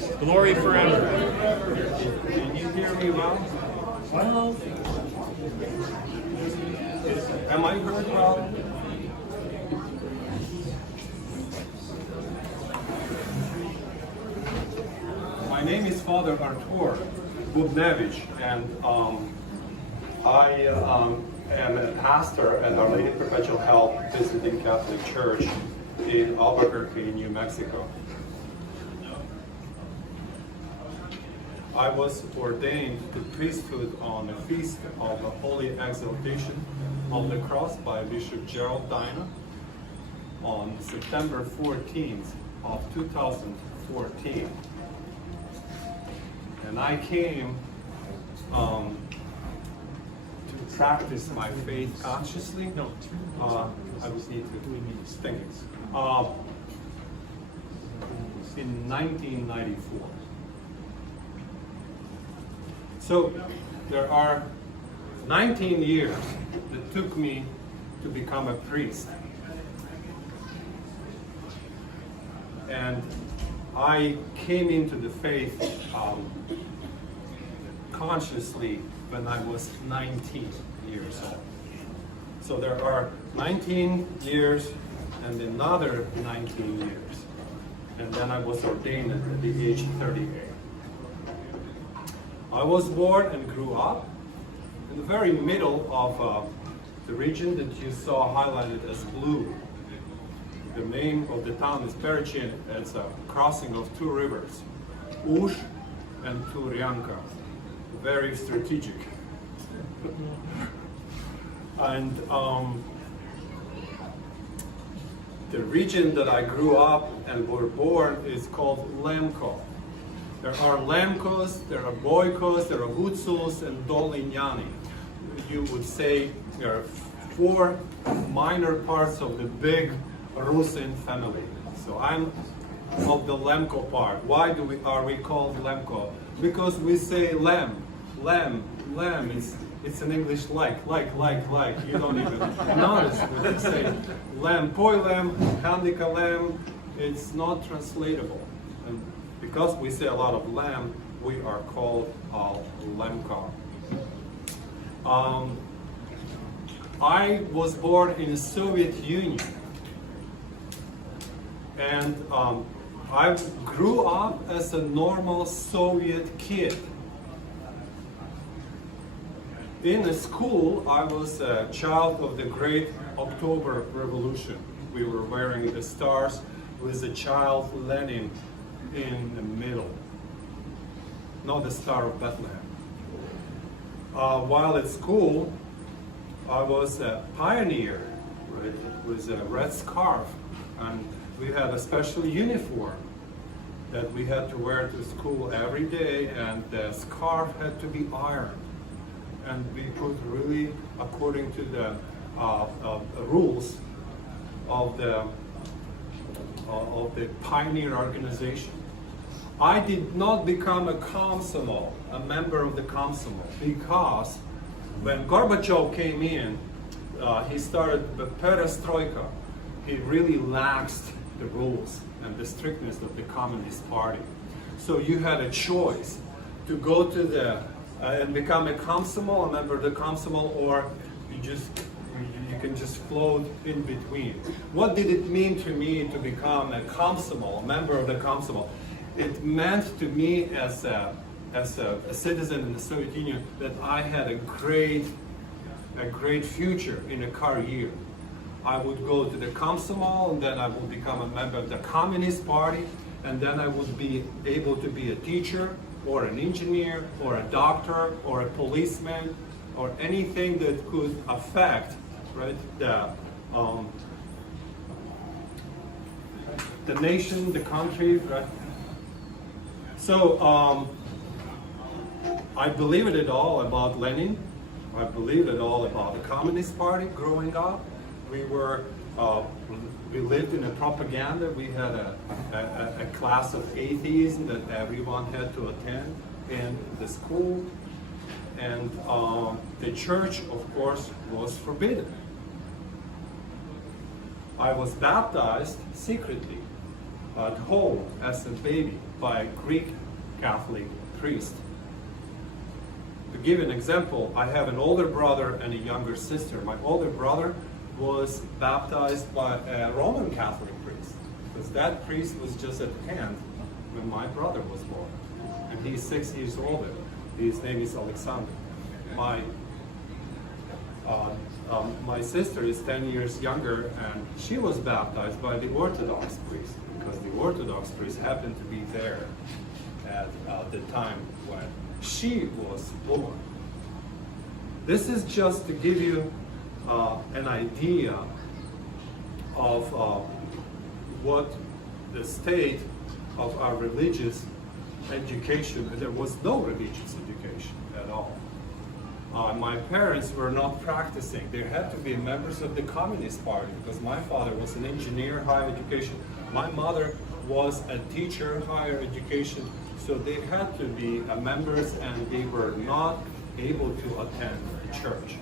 Glory forever. Can you hear me well? Am I heard well? My name is Father Artur Bubnevich, and I am a pastor at Our Lady Perpetual Help Visiting Catholic Church in Albuquerque, New Mexico. I was ordained to priesthood on the feast of the Holy Exaltation of the Cross by Bishop Gerald Dyna on September 14th of 2014. And I came to practice my faith consciously. I would need to think in 1994. So there are 19 years that took me to become a priest. And I came into the faith consciously when I was 19 years old. So there are 19 years and another 19 years. And then I was ordained at the age of 38. I was born and grew up in the very middle of the region that you saw highlighted as blue. The name of the town is Perichin. It's a crossing of two rivers, Ush and Turyanka. Very strategic. And the region that I grew up and were born is called Lemko. There are Lemkos, there are Boykos, there are Hutsuls, and Dolignani. You would say there are four minor parts of the big Rusin family. So I'm of the Lemko part. Why are we called Lemko? Because we say lem. It's an English like. You don't even notice when they say lem. Poilem, handika lem, it's not translatable. And because we say a lot of lamb, we are called Lemko. I was born in the Soviet Union, and I grew up as a normal Soviet kid. In the school, I was a child of the Great October Revolution. We were wearing the stars with the child Lenin in the middle, not the Star of Bethlehem. While at school, I was a pioneer, right, with a red scarf, and we had a special uniform that we had to wear to school every day, and the scarf had to be ironed. And we put really according to the rules of the pioneer organization. I did not become a Komsomol, a member of the Komsomol, because when Gorbachev came in, he started the perestroika. He really laxed the rules and the strictness of the Communist Party. So you had a choice to go to the and become a Komsomol, a member of the Komsomol, or you can just float in between. What did it mean to me to become a Komsomol, a member of the Komsomol? It meant to me as a citizen in the Soviet Union that I had a great future in a career. I would go to the Komsomol, and then I would become a member of the Communist Party, and then I would be able to be a teacher, or an engineer, or a doctor, or a policeman, or anything that could affect, right, the nation, the country, right? So I believed it all about Lenin. I believed it all about the Communist Party growing up. We lived in a propaganda. We had a class of atheism that everyone had to attend in the school. And the church, of course, was forbidden. I was baptized secretly at home as a baby by a Greek Catholic priest. To give an example, I have an older brother and a younger sister. My older brother was baptized by a Roman Catholic priest, because that priest was just at hand when my brother was born. And he's 6 years older. His name is Alexander. My sister is 10 years younger, and she was baptized by the Orthodox priest, because the Orthodox priest happened to be there at the time when she was born. This is just to give you an idea of what the state of our religious education. There was no religious education at all. My parents were not practicing. They had to be members of the Communist Party, because my father was an engineer, higher education. My mother was a teacher, higher education. So they had to be members, and they were not able to attend church.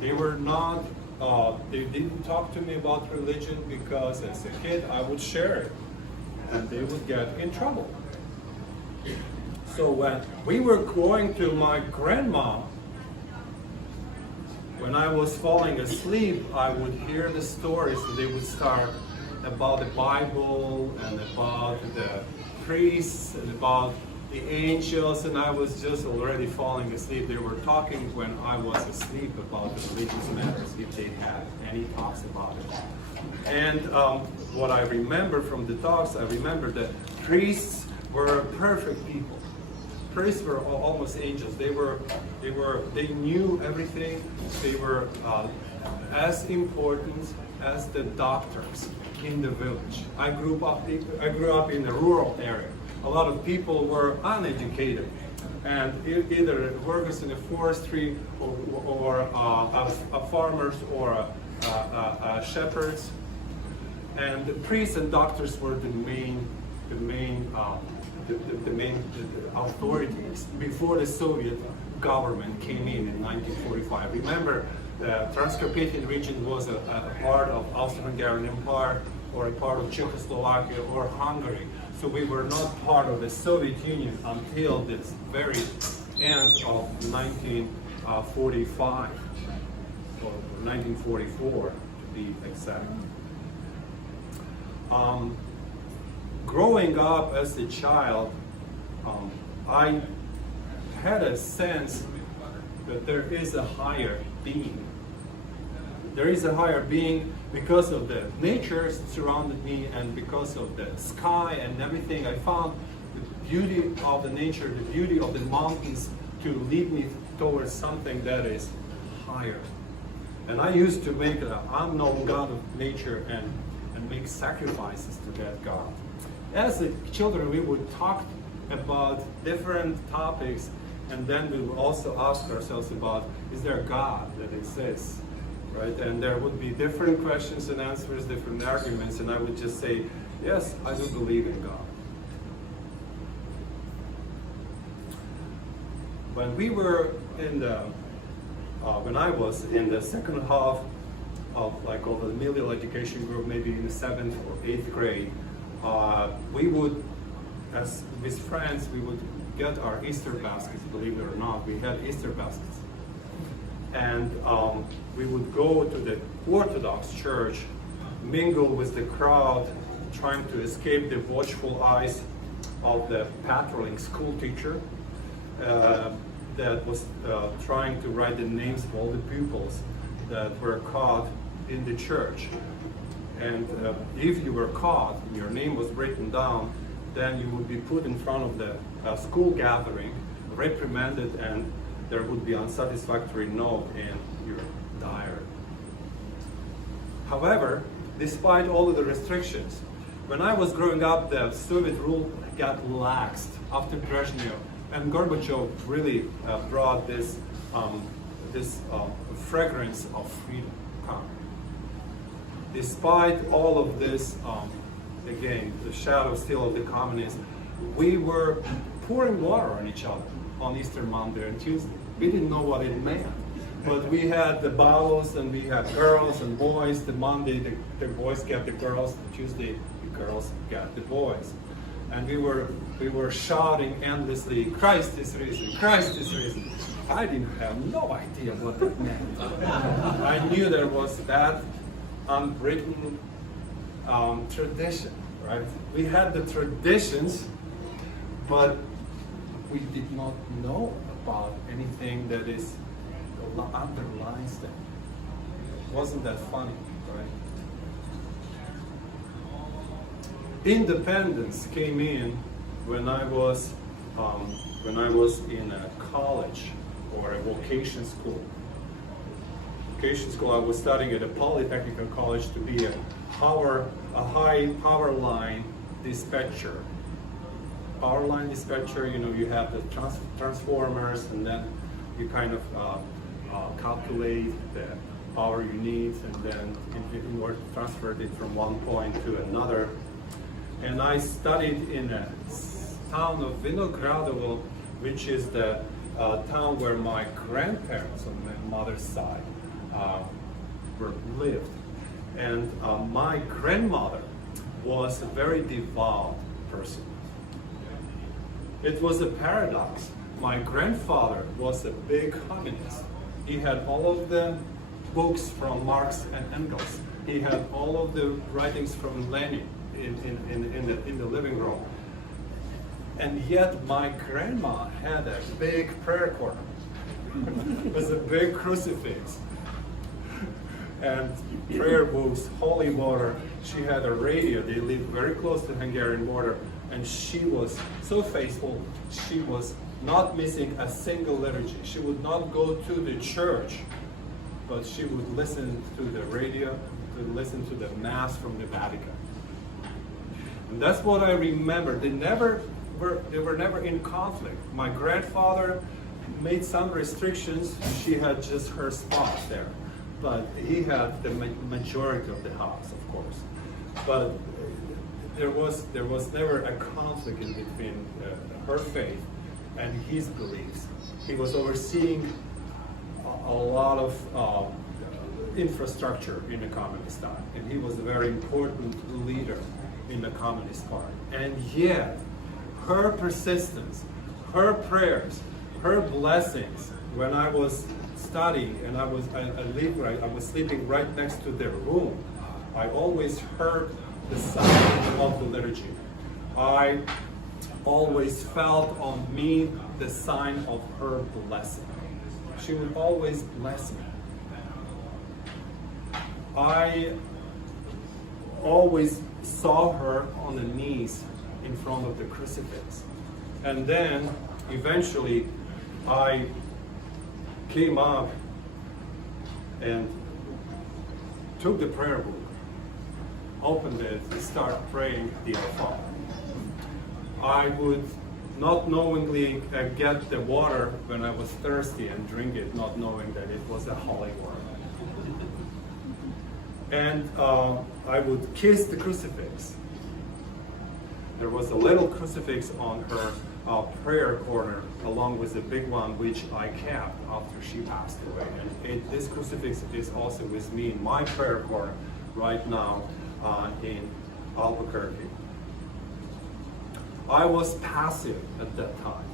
They were not, they didn't talk to me about religion, because as a kid I would share it and they would get in trouble. So when we were going to my grandma, when I was falling asleep, I would hear the stories that they would start about the Bible and about the priests and about the angels, and I was just already falling asleep. They were talking when I was asleep about the religious matters, if they had any talks about it. And what I remember from the talks, I remember that priests were perfect people. Priests were almost angels. They knew everything. They were as important as the doctors in the village. I grew up in a rural area. A lot of people were uneducated, and either workers in the forestry or farmers or shepherds. And the priests and doctors were the main authorities before the Soviet government came in 1945. Remember, the Transcarpathian region was a part of Austro-Hungarian Empire, or a part of Czechoslovakia or Hungary. So we were not part of the Soviet Union until this very end of 1945, or 1944 to be exact. Growing up as a child, I had a sense that there is a higher being. There is a higher being because of the nature surrounded me, and because of the sky and everything. I found the beauty of the nature, the beauty of the mountains to lead me towards something that is higher. And I used to make an unknown God of nature and make sacrifices to that God. As children, we would talk about different topics, and then we would also ask ourselves about, is there a God that exists? Right? And there would be different questions and answers, different arguments, and I would just say, yes, I do believe in God. When we were in the, when I was in the second half of the middle education group, maybe in the 7th or 8th grade, we would, as with friends, we would get our Easter baskets. Believe it or not, we had Easter baskets. And we would go to the Orthodox church, mingle with the crowd, trying to escape the watchful eyes of the patrolling school teacher that was trying to write the names of all the pupils that were caught in the church. And if you were caught, your name was written down, then you would be put in front of the school gathering, reprimanded, and there would be unsatisfactory note in your diary. However, despite all of the restrictions, when I was growing up, the Soviet rule got laxed after Brezhnev, and Gorbachev really brought this fragrance of freedom. Despite all of this, again, the shadow still of the communism, we were pouring water on each other on Easter Monday and Tuesday. We didn't know what it meant, but we had the bottles, and we had girls and boys. The Monday, the boys kept the girls. The Tuesday, we girls got the boys. And we were shouting endlessly, Christ is risen, Christ is risen. I didn't have no idea what that meant. I knew there was that unwritten tradition, right? We had the traditions, but we did not know about anything that is underlies them. Wasn't that funny, right? Independence came in when I was in a college or a vocation school. Vocation school, I was studying at a polytechnical college to be a high power line dispatcher. Power line dispatcher, you know, you have the transformers, and then you kind of calculate the power you need, and then in order to transfer it from one point to another. And I studied in a town of Vinogradovo, which is the town where my grandparents on my mother's side lived. And my grandmother was a very devout person. It was a paradox. My grandfather was a big communist. He had all of the books from Marx and Engels. He had all of the writings from Lenin in the living room. And yet my grandma had a big prayer corner. It was a big crucifix. And prayer books, holy water. She had a radio. They lived very close to the Hungarian border. And she was so faithful. She was not missing a single liturgy. She would not go to the church, but she would listen to the radio, to listen to the Mass from the Vatican. And that's what I remember. They were never in conflict. My grandfather made some restrictions. She had just her spot there. But he had the majority of the house, of course. But there was never a conflict in between her faith and his beliefs. He was overseeing a lot of infrastructure in the communist time, and he was a very important leader in the Communist Party. And yet, her persistence, her prayers, her blessings, when I was studying and I was sleeping right next to their room, I always heard the sound of the liturgy. I always felt on me the sign of her blessing. She would always bless me. I always saw her on the knees in front of the crucifix. And then eventually I came up and took the prayer book, opened it, and started praying the Our Father. I would not knowingly get the water when I was thirsty and drink it, not knowing that it was a holy water. And I would kiss the crucifix. There was a little crucifix on her prayer corner, along with the big one, which I kept after she passed away. And this crucifix is also with me in my prayer corner right now in Albuquerque. I was passive at that time,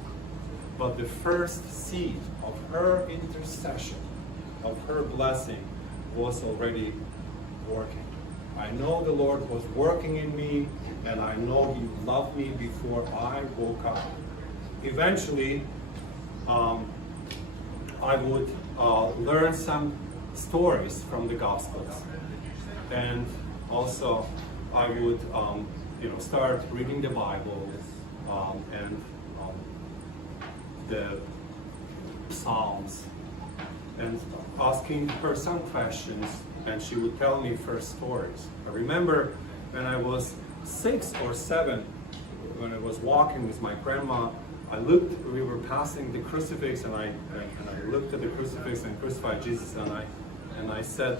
but the first seed of her intercession, of her blessing, was already working. I know the Lord was working in me, and I know He loved me before I woke up. Eventually, I would learn some stories from the Gospels, and also I would start reading the Bible and the Psalms, and asking her some questions, and she would tell me first stories. I remember when I was 6 or 7, when I was walking with my grandma, we were passing the crucifix, and I looked at the crucifix and crucified Jesus, and I said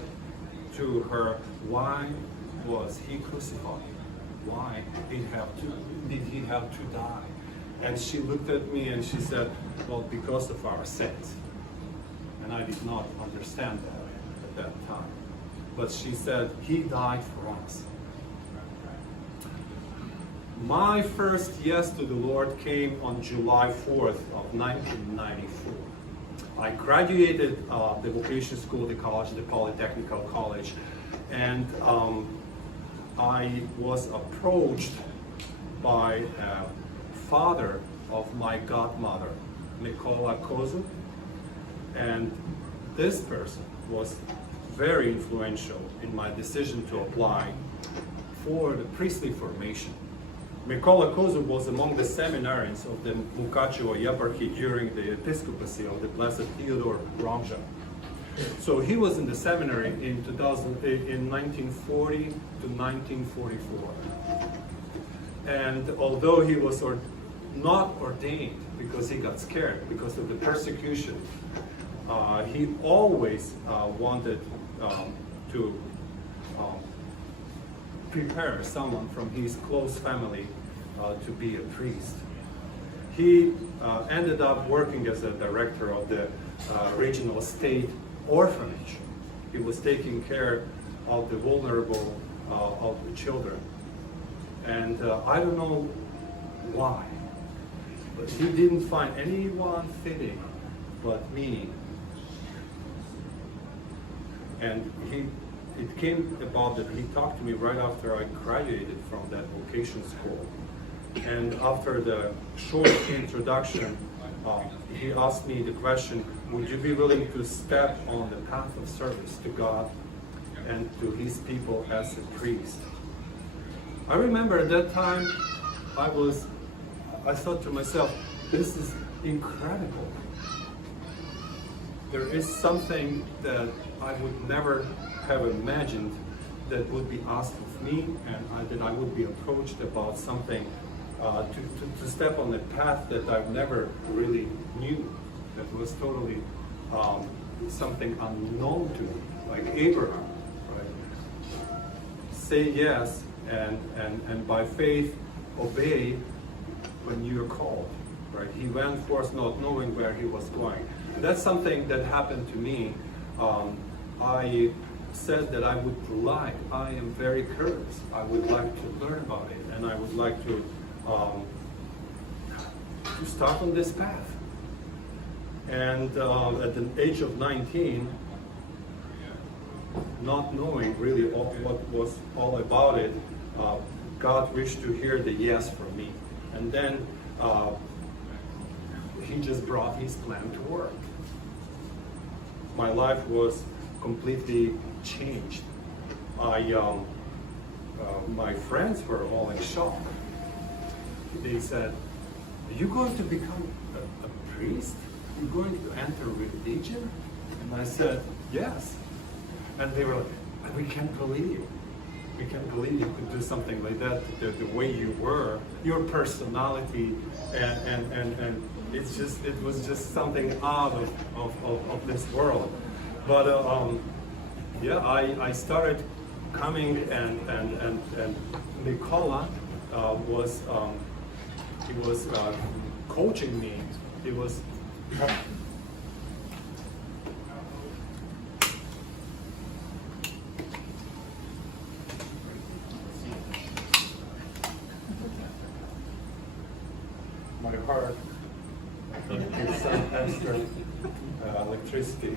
to her, why was He crucified? Why did He have to die? And she looked at me and she said, well, because of our sins. And I did not understand that at that time. But she said, He died for us. My first yes to the Lord came on July 4th of 1994. I graduated the vocation school, the college, the Polytechnical College, and I was approached by a father of my godmother, Mykola Kozu, and this person was very influential in my decision to apply for the priestly formation. Mykola Kozu was among the seminarians of the Mukachevo eparchy during the episcopacy of the Blessed Theodore Romja. So he was in the seminary in 1940 to 1944. And although he was not ordained because he got scared because of the persecution, he always wanted to prepare someone from his close family to be a priest. He ended up working as a director of the regional state orphanage. He was taking care of the vulnerable of the children. And I don't know why, but he didn't find anyone fitting but me. And it came about that he talked to me right after I graduated from that vocation school. And after the short introduction, he asked me the question, would you be willing to step on the path of service to God and to his people as a priest? I remember at that time, I thought to myself, this is incredible. There is something that I would never have imagined that would be asked of me, and that I would be approached about something to step on a path that I never really knew, that was totally something unknown to me, like Abraham, right? Say yes and by faith obey when you're called, right? He went forth not knowing where he was going. That's something that happened to me. I said that I am very curious. I would like to learn about it, and I would like to start on this path. And at the age of 19, not knowing really what was all about it, God wished to hear the yes from me. And then he just brought his plan to work. My life was completely changed. My friends were all in shock. They said, are you going to become a priest? Are you going to enter religion? And I said, yes. And they were like, we can't believe. We can't believe you could do something like that, the way you were, your personality, and it was just something out of this world. But yeah, I started coming, and Mykola was coaching me. He was my heart. I think it's some extra electricity.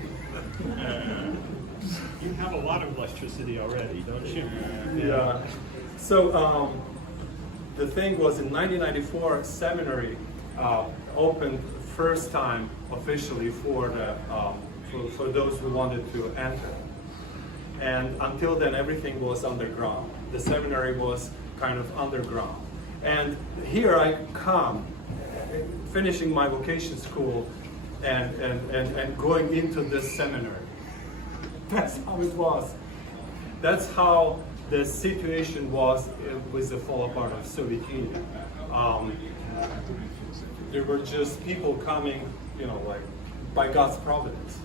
You have a lot of electricity already, don't you? Yeah. So the thing was, in 1994, seminary opened first time officially for the for those who wanted to enter. And until then, everything was underground. The seminary was kind of underground. And here I come, finishing my vocation school and going into this seminary. That's how it was. That's how the situation was with the fall apart of Soviet Union. There were just people coming, like by God's providence,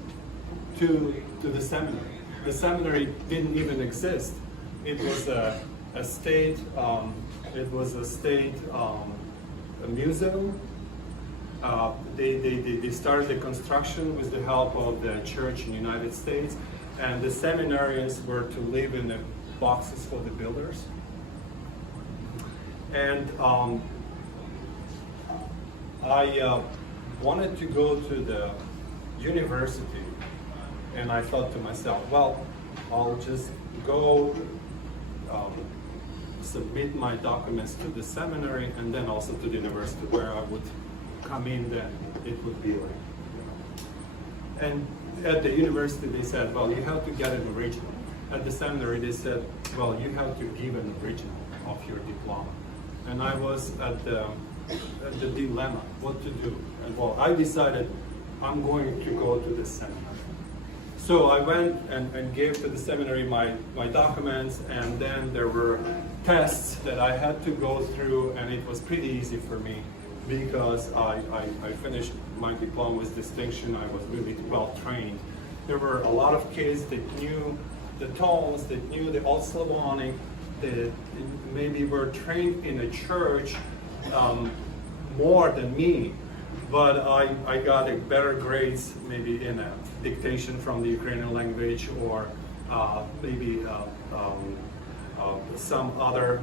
to the seminary. The seminary didn't even exist. It was a state. It was a state a museum. They started the construction with the help of the church in the United States, and the seminarians were to live in the boxes for the builders. And I wanted to go to the university, and I thought to myself, well, I'll just go submit my documents to the seminary and then also to the university where I would come in, then it would be like, And at the university they said, well, you have to get an original. At the seminary they said, well, you have to give an original of your diploma. And I was at the dilemma, what to do. And well, I decided I'm going to go to the seminary. So I went and gave to the seminary my documents, and then there were tests that I had to go through, and it was pretty easy for me because I finished my diploma with distinction. I was really well trained. There were a lot of kids that knew the tones, that knew the Old Slavonic, that maybe were trained in a church more than me. But I got a better grades maybe in a dictation from the Ukrainian language, or maybe some other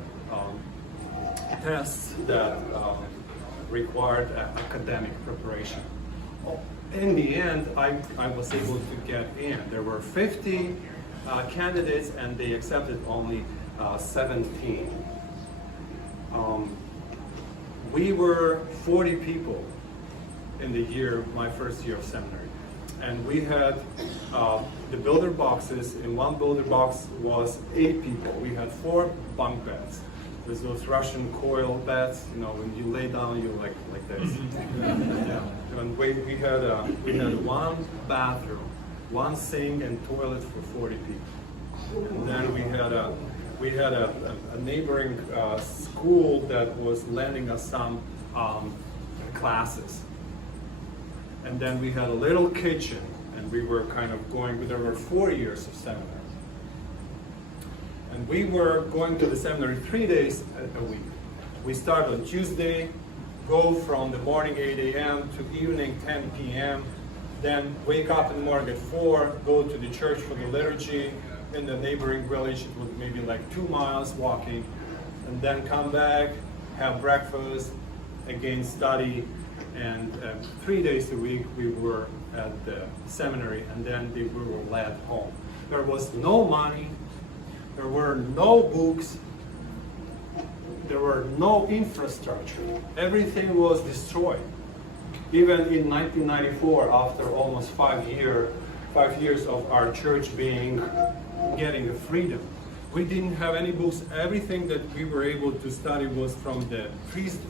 tests that required academic preparation. In the end, I was able to get in. There were 50 candidates, and they accepted only 17. We were 40 people in the year, my first year of seminary. And we had the builder boxes. In one builder box was 8 people. We had 4 bunk beds. There's those Russian coil beds, you know, when you lay down, you like this. Yeah. And we had 1 bathroom, 1 sink and toilet for 40 people. And then we had a neighboring school that was lending us some classes. And then we had a little kitchen, and we were kind of going, there were 4 years of seminary. And we were going to the seminary 3 days a week. We start on Tuesday, go from the morning 8 a.m. to evening 10 p.m., then wake up in the morning at 4, go to the church for the liturgy. In the neighboring village, it was maybe like 2 miles walking, and then come back, have breakfast, again study, and 3 days a week we were at the seminary, and then we were led home. There was no money, there were no books, there were no infrastructure. Everything was destroyed. Even in 1994, after almost 5 years of our church getting the freedom, we didn't have any books. Everything that we were able to study was from the priest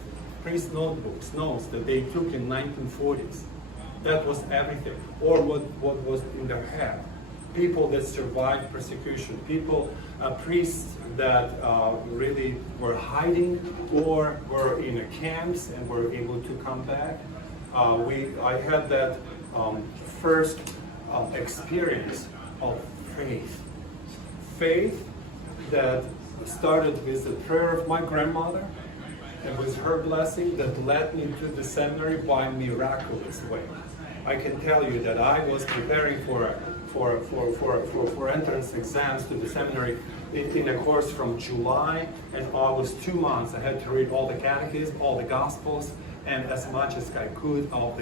notes that they took in 1940s. That was everything, or what was in their head. People that survived persecution, priests that really were hiding or were in the camps and were able to come back. I had that first experience of faith that started with the prayer of my grandmother, and with her blessing that led me to the seminary by miraculous way. I can tell you that I was preparing for entrance exams to the seminary in a course from July and August, 2 months. I had to read all the catechism, all the gospels, and as much as I could of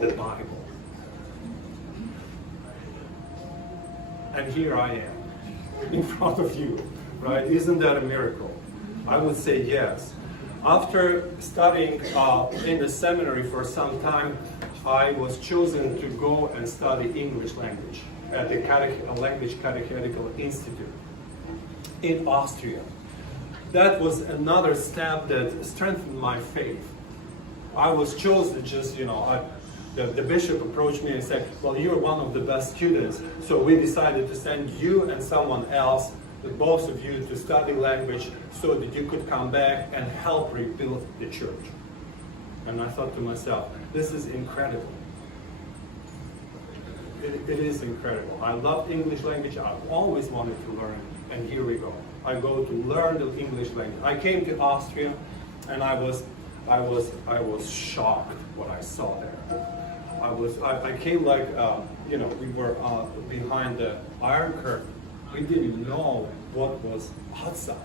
the Bible. And here I am in front of you, right? Isn't that a miracle? I would say yes. After studying in the seminary for some time, I was chosen to go and study English language at the Language Catechetical Institute in Austria. That was another step that strengthened my faith. I was chosen just, the bishop approached me and said, well, you're one of the best students, so we decided to send you and someone else, both of you, to study language so that you could come back and help rebuild the church. And I thought to myself, this is incredible. It is incredible. I love English language. I've always wanted to learn, and here we go. I go to learn the English language. I came to Austria, and I was shocked what I saw there. I came like, we were behind the Iron Curtain. We didn't know what was outside.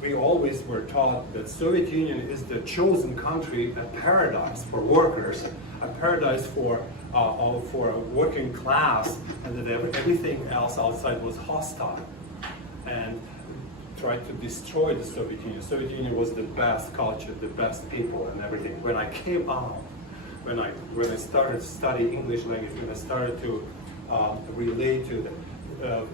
we always were taught that Soviet Union is the chosen country, a paradise for workers, a paradise for a working class, and that everything else outside was hostile and tried to destroy the Soviet Union. Soviet Union was the best culture, the best people, and everything. When I came out, when I started to study English language, when I started to relate to the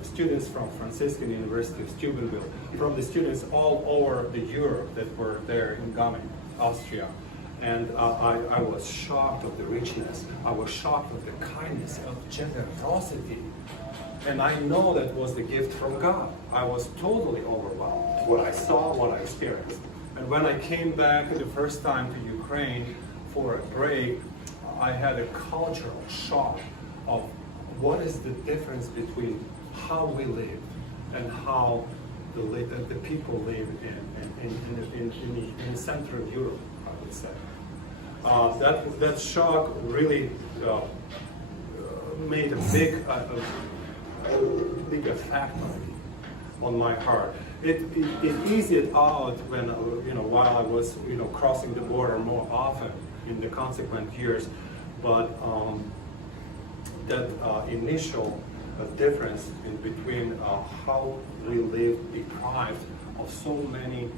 students from Franciscan University of Steubenville, from the students all over the Europe that were there in Gaming, Austria. And I was shocked of the richness. I was shocked of the kindness, of generosity. And I know that was the gift from God. I was totally overwhelmed. What I saw, what I experienced. And when I came back the first time to Ukraine for a break, I had a cultural shock of what is the difference between how we live and how the people live in Central Europe, I would say. That shock really made a big effect on my heart. It eased it out when while I was crossing the border more often in the consequent years, but that initial difference in between how we live deprived of so many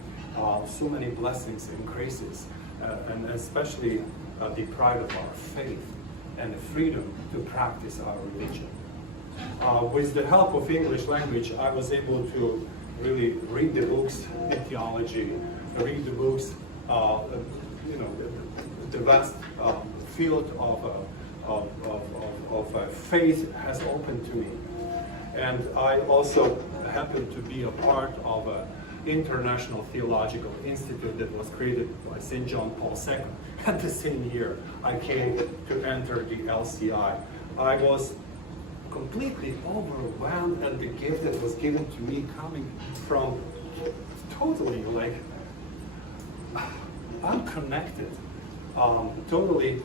blessings and graces, and especially deprived of our faith and the freedom to practice our religion. With the help of English language, I was able to really read the books in theology, read the books, the vast field of faith has opened to me. And I also happen to be a part of an international theological institute that was created by St. John Paul II. And the same year, I came to enter the LCI. I was completely overwhelmed at the gift that was given to me, coming from totally unconnected, totally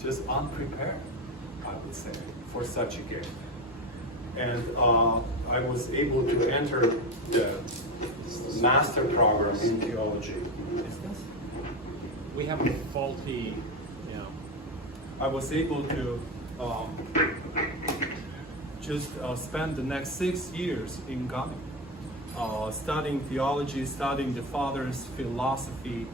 just unprepared, I would say, for such a gift. And I was able to enter the master program in theology. We have a faulty, I was able to just spend the next 6 years in Gaming, studying theology, studying the Father's philosophy,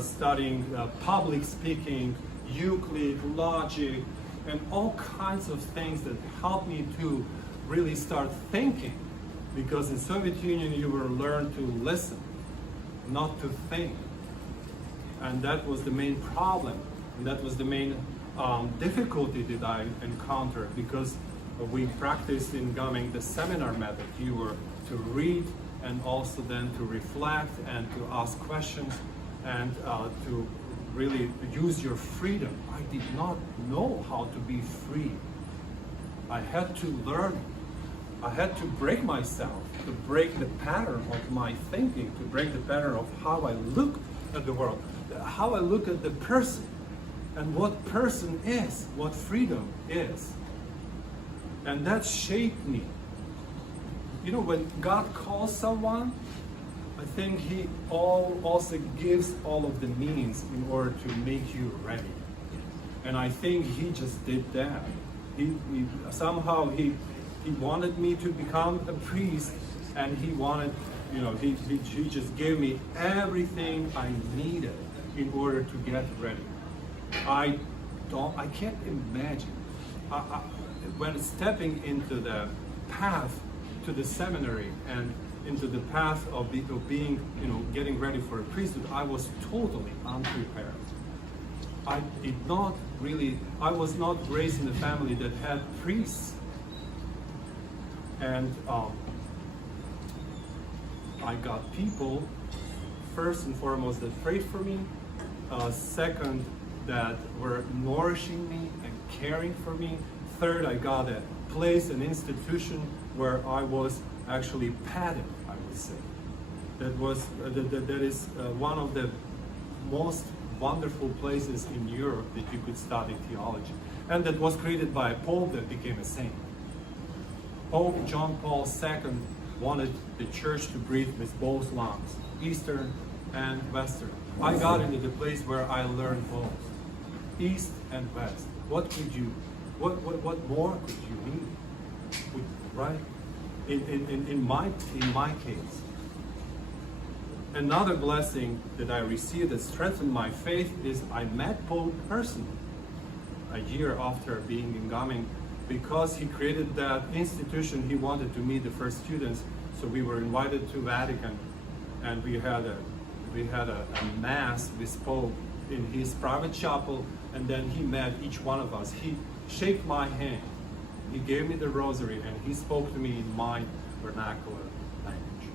studying public speaking, Euclid, logic, and all kinds of things that helped me to really start thinking. Because in Soviet Union you were learned to listen, not to think. And that was the main problem. And that was the main difficulty that I encountered, because we practiced in Gaming the seminar method. You were to read and also then to reflect and to ask questions and to really use your freedom. I did not know how to be free. I had to learn. I had to break myself, to break the pattern of my thinking, to break the pattern of how I look at the world, how I look at the person, and what person is, what freedom is. And that shaped me. When God calls someone, I think He also gives all of the means in order to make you ready. And I think He just did that. Somehow he wanted me to become a priest, and He wanted, he just gave me everything I needed in order to get ready. I can't imagine when stepping into the path to the seminary and into the path of being, getting ready for a priesthood. I was totally unprepared. I was not raised in a family that had priests. And I got people, first and foremost, that prayed for me. Second, that were nourishing me and caring for me. Third, I got a place, an institution where I was actually padded, I would say. That is one of the most wonderful places in Europe that you could study theology. And that was created by a pope that became a saint. Pope John Paul II wanted the church to breathe with both lungs, Eastern and Western. I got into the place where I learned both, East and West. What more could you need? Right? In my case. Another blessing that I received that strengthened my faith is I met Pope personally a year after being in Gaming, because he created that institution. He wanted to meet the first students, so we were invited to Vatican, and we had a mass with Pope in his private chapel, and then he met each one of us. He shaked my hand, he gave me the rosary, and he spoke to me in my vernacular language.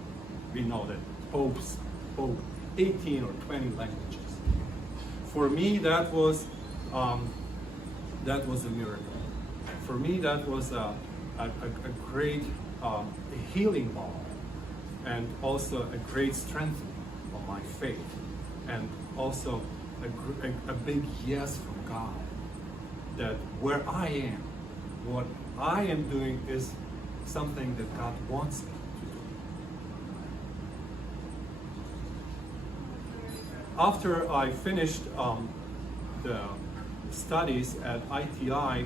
We know that Pope spoke 18 or 20 languages. For me, that was a miracle. For me, that was a great healing moment, and also a great strengthening of my faith, and also a big yes from God, that where I am, what I am doing is something that God wants me to do. After I finished the studies at ITI,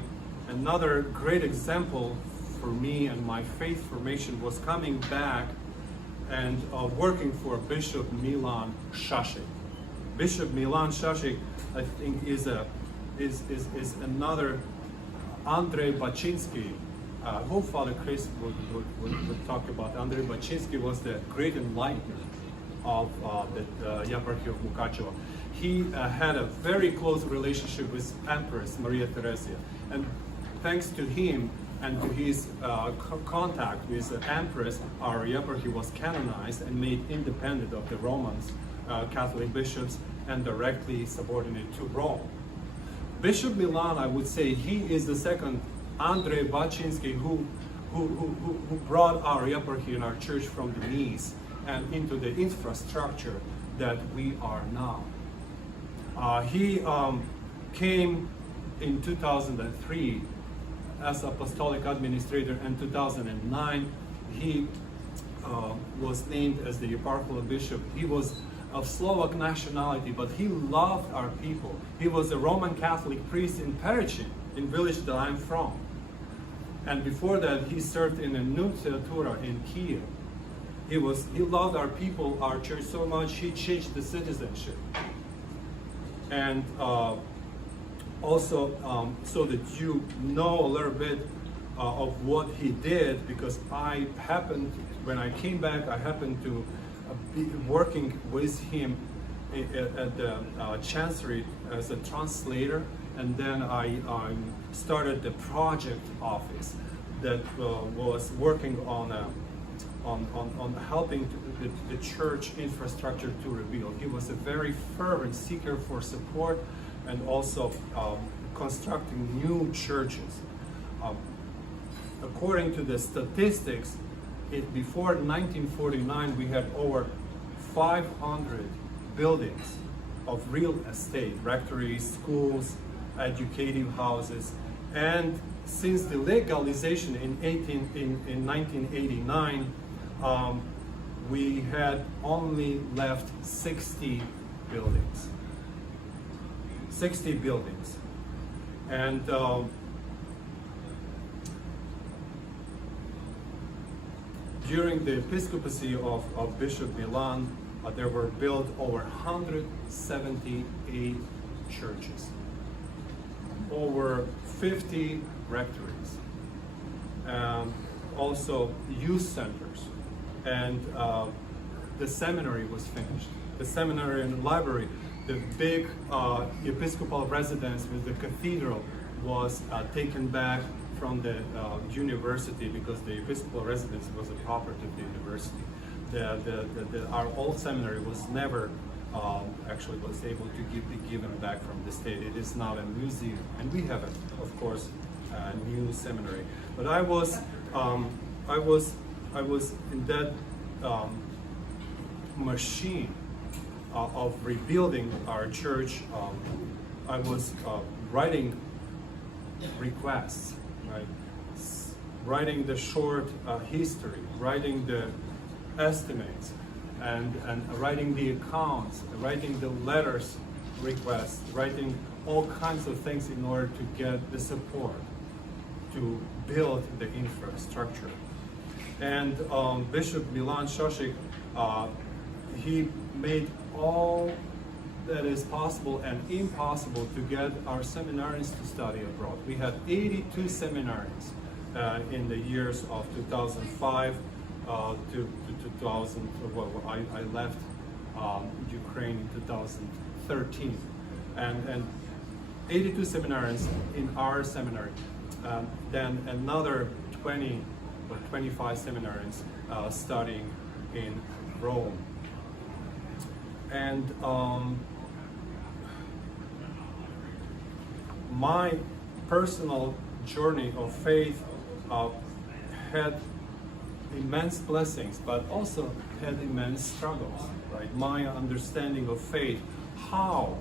another great example for me and my faith formation was coming back and working for Bishop Milan Šašek. Bishop Milan Šašek, I think, is another Andrei Baczynski. I hope Father Chris would talk about Andrei Baczynski. Was the great enlightener of the Yeparchy of Mukachevo. He had a very close relationship with Empress Maria Theresia, and thanks to him and to his contact with the Empress, our Yeparchy was canonized and made independent of the Roman Catholic bishops and directly subordinate to Rome. Bishop Milan, I would say, he is the second Andrei Baczynski who brought our Yeparchy and our church from the knees and into the infrastructure that we are now. He came in 2003 as apostolic administrator, and 2009 he was named as the eparchal bishop. He was of Slovak nationality, but he loved our people. He was a Roman Catholic priest in Perechin, in village that I'm from. And before that, he served in a nunciatura in Kiev. He loved our people, our church so much, he changed the citizenship. And also, so that you know a little bit of what he did, because when I came back, I happened to be working with him at the Chancery as a translator, and then I started the project office that was working on helping the church infrastructure to rebuild. He was a very fervent seeker for support, and also constructing new churches. According to the statistics, before 1949, we had over 500 buildings of real estate, rectories, schools, educative houses, and since the legalization in 1989, we had only left 60 buildings. 60 buildings. And during the episcopacy of Bishop Milan, there were built over 178 churches, over 50 rectories, also youth centers, and the seminary was finished. The seminary and library, the big episcopal residence with the cathedral, was taken back from the university, because the episcopal residence was a property of the university. Our old seminary was never actually was able to be given back from the state. It is now a museum, and we have, of course, a new seminary. But I was in that machine of rebuilding our church. I was writing requests, right? writing the short history, writing the estimates, and writing the accounts, writing the letters requests, writing all kinds of things in order to get the support to build the infrastructure. And Bishop Milan Shostak, he made all that is possible and impossible to get our seminarians to study abroad. We had 82 seminarians in the years of 2005 to 2000. Well, I left Ukraine in 2013, and 82 seminarians in our seminary. Then another 20 or 25 seminarians studying in Rome. And my personal journey of faith had immense blessings, but also had immense struggles, right? My understanding of faith, how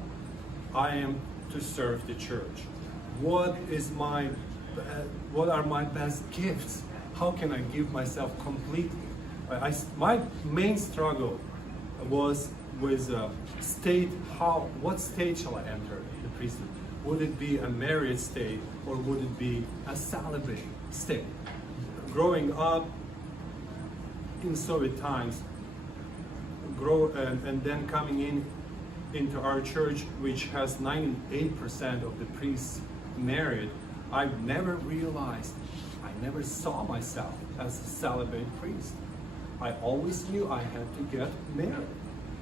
I am to serve the church, what are my best gifts, how can I give myself completely. My main struggle was with what state shall I enter the priesthood? Would it be a married state or would it be a celibate state? Growing up in Soviet times, and then coming into our church, which has 98% of the priests married, I never realized, I never saw myself as a celibate priest. I always knew I had to get married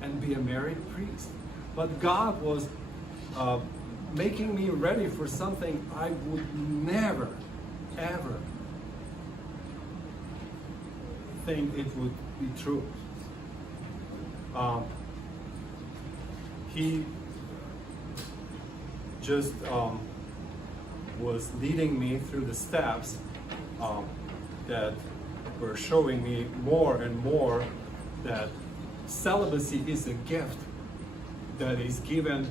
and be a married priest. But God was making me ready for something I would never, ever think it would be true. He just was leading me through the steps that were showing me more and more that celibacy is a gift that is given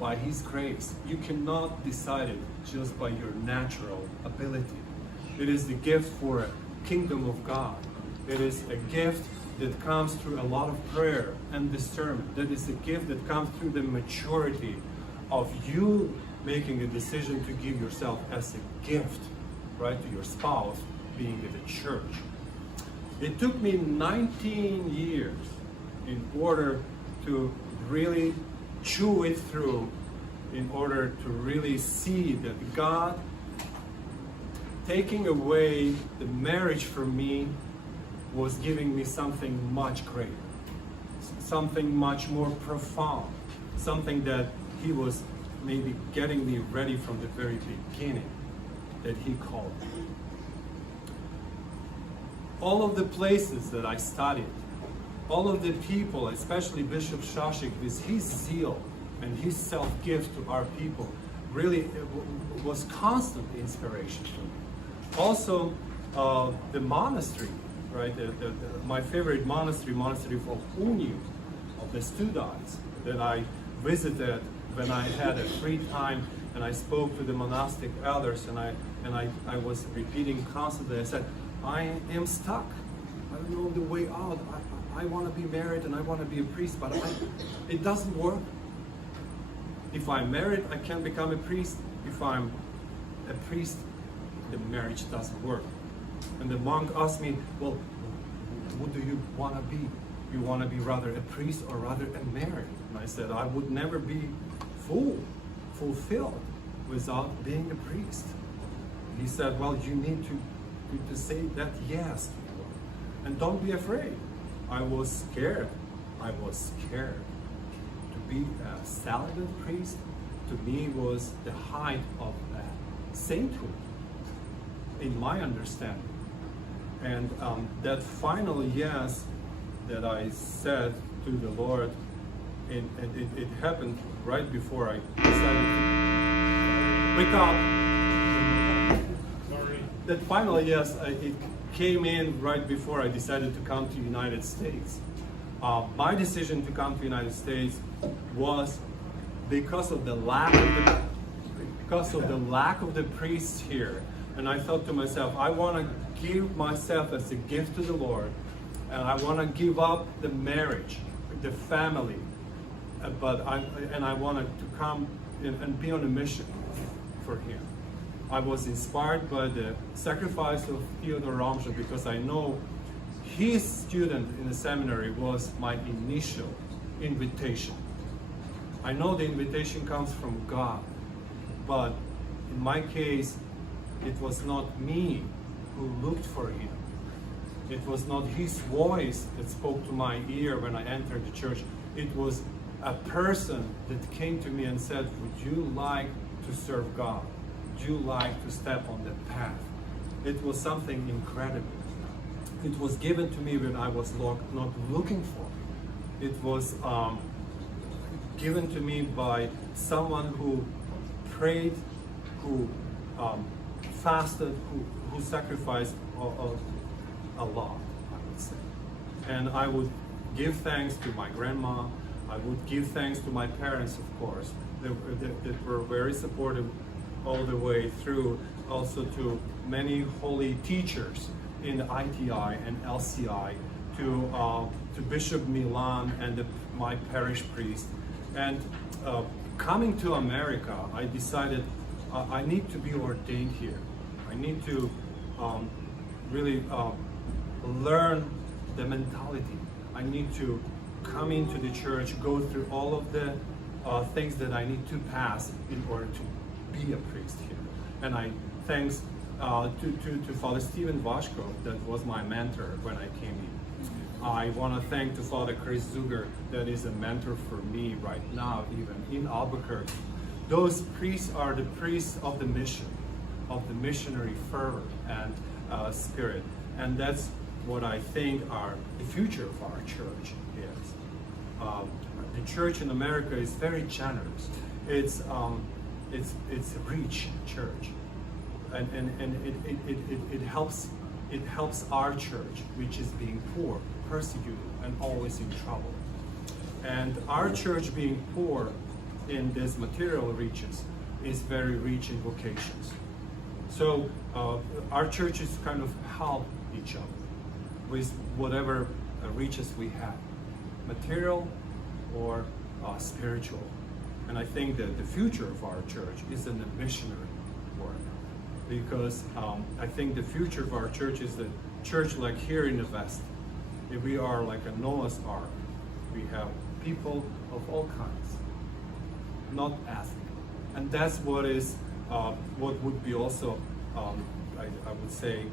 by His grace. You cannot decide it just by your natural ability. It is the gift for a kingdom of God. It is a gift that comes through a lot of prayer and discernment. That is a gift that comes through the maturity of you making a decision to give yourself as a gift, right, to your spouse, being in the church. It took me 19 years in order to really chew it through, in order to really see that God taking away the marriage from me was giving me something much greater, something much more profound, something that He was maybe getting me ready from the very beginning, that He called me. All of the places that I studied, all of the people, especially Bishop Shostak, with his zeal and his self-gift to our people, really was constant inspiration to me. Also, the monastery, right? My favorite monastery of Uniu, of the Studites, that I visited when I had a free time, and I spoke to the monastic elders, and I was repeating constantly. I said, I am stuck. I don't know the way out. I want to be married and I want to be a priest, but it doesn't work. If I'm married, I can't become a priest. If I'm a priest, the marriage doesn't work. And the monk asked me, well, what do you want to be? You want to be rather a priest or rather a married? And I said, I would never be fulfilled without being a priest. He said, well, you need to say that yes, and don't be afraid. I was scared. To be a celibate priest, to me, was the height of sainthood, in my understanding. And that final yes that I said to the Lord, it happened right before I decided to wake up. Sorry. That final yes, it came in right before I decided to come to the United States. My decision to come to the United States was because of the lack of the priests here, And I thought to myself, I want to give myself as a gift to the Lord, and I want to give up the marriage, the family, but I wanted to come and be on a mission for Him. I was inspired by the sacrifice of Theodore Ramshaw because I know his student in the seminary was my initial invitation. I know the invitation comes from God, but in my case, it was not me who looked for Him. It was not His voice that spoke to my ear when I entered the church. It was a person that came to me and said, would you like to serve God? Would you like to step on that path? It was something incredible. It was given to me when I was not looking for it. It was given to me by someone who prayed, who fasted, who sacrificed a lot, I would say. And I would give thanks to my grandma. I would give thanks to my parents, of course, that were very supportive all the way through. Also to many holy teachers in ITI and LCI, to Bishop Milan and my parish priest. And coming to America, I decided I need to be ordained here. I need to really learn the mentality. I need to come into the church, go through all of the things that I need to pass in order to be a priest here. And I thanks to Father Stephen Vashko, that was my mentor when I came in. I want to thank to Father Chris Zuger, that is a mentor for me right now, even in Albuquerque. Those priests are the priests of the mission, of the missionary fervor and spirit. And that's what I think the future of our church is. The church in America is very generous. It's a rich church, and it helps our church, which is being poor, persecuted, and always in trouble. And our church being poor in these material riches is very rich in vocations. So our churches kind of help each other with whatever riches we have, material or spiritual. And I think that the future of our church is in the missionary work, because I think the future of our church is the church like here in the West. If we are like a Noah's Ark, we have people of all kinds, not ethnic. And that's what is, what would be also, I would say,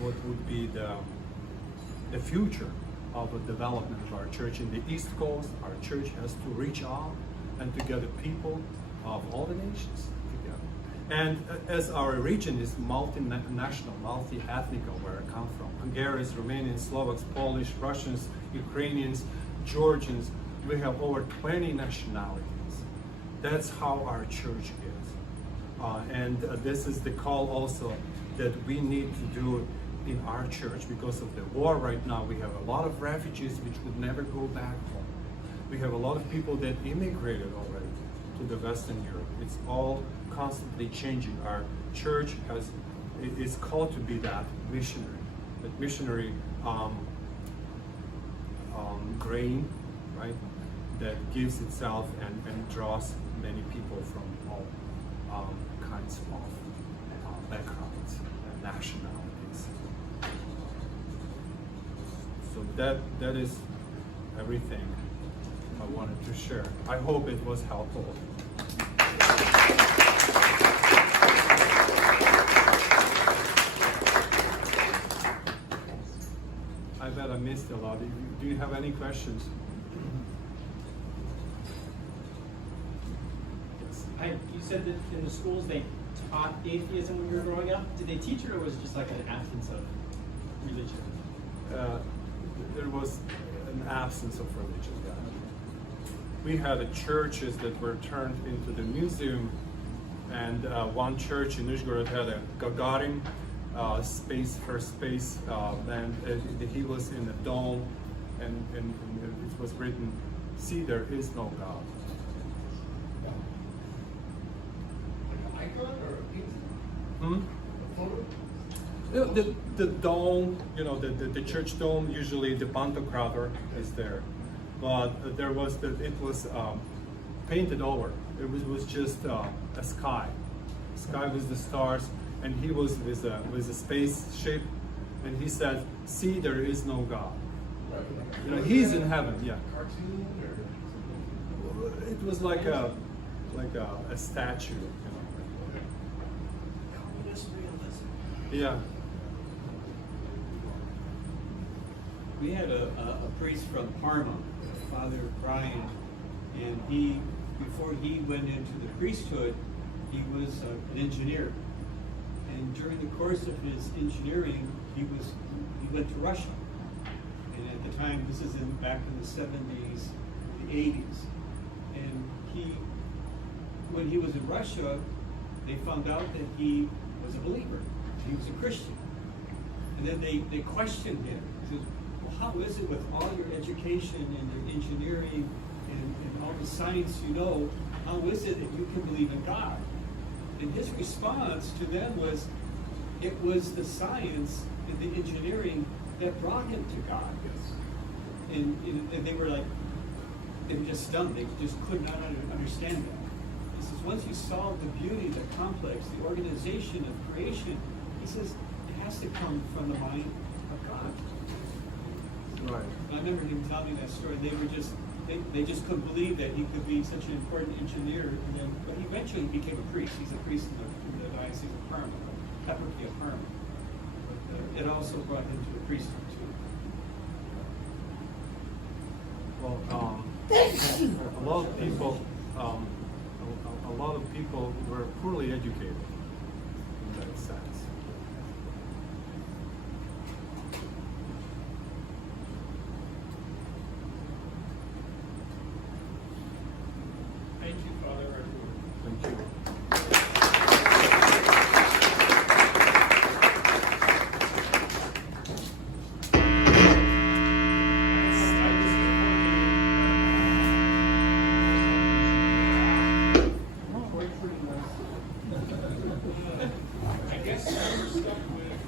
what would be the future of the development of our church in the East Coast. Our church has to reach out and to gather people of all the nations together. And as our region is multinational, multi-ethnical, where I come from, Hungarians, Romanians, Slovaks, Polish, Russians, Ukrainians, Georgians, we have over 20 nationalities. That's how our church is. And this is the call also that we need to do in our church. Because of the war right now, we have a lot of refugees which would never go back home. We have a lot of people that immigrated already to the Western Europe. It's all constantly changing. Our church is called to be that missionary grain, right? That gives itself and draws many people from all kinds of backgrounds and nationalities. So that is everything I wanted to share. I hope it was helpful. I bet I missed a lot. Do you have any questions? You said that in the schools they taught atheism when you were growing up. Did they teach it, or was it just like an absence of religion? There was an absence of religion. Yeah. We had churches that were turned into the museum, and one church in Nizhgorod had a Gagarin first space, and he was in a dome, and it was written, "See, there is no God." Like an icon or a painting? Hmm? The dome, the church dome, usually the Pantocrator is there. But there was, it was painted over. It was just a sky. Sky with the stars, and he was with a spaceship, and he said, "See, there is no God." He's in heaven. Yeah. It was like a statue. Yeah. We had a priest from Parma, Father Brian, and before he went into the priesthood, he was an engineer. And during the course of his engineering, he went to Russia. And at the time, this is back in the 70s, the 80s. And when he was in Russia, they found out that he was a believer. He was a Christian. And then they questioned him. He says, well, how is it with all your education and your engineering and all the science you know, how is it that you can believe in God? And his response to them was, it was the science and the engineering that brought him to God. And they were just stunned. They just could not understand that. He says, once you saw the beauty, the complex, the organization of creation, he says, it has to come from the mind of God. Right. I remember him telling me that story. They just couldn't believe that he could be such an important engineer. But eventually he became a priest. He's a priest in the Diocese of Parma, Eparchy of Parma. But it also brought him to the priesthood too. Well, a lot of people were poorly educated in that sense. Thank you, Father Arturo. Thank you. I guess we're stuck with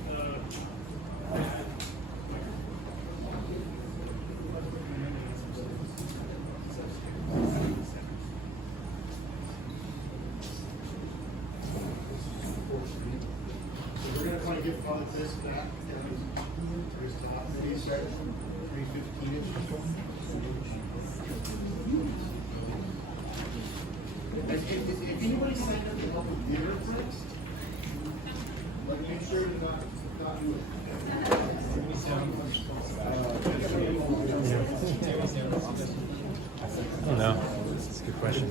So we're gonna try to get Father Chris back to his top, maybe 3:15-ish or so. If anybody signed up to help with dinner first, but make sure you're not doing I don't know. That's a good question.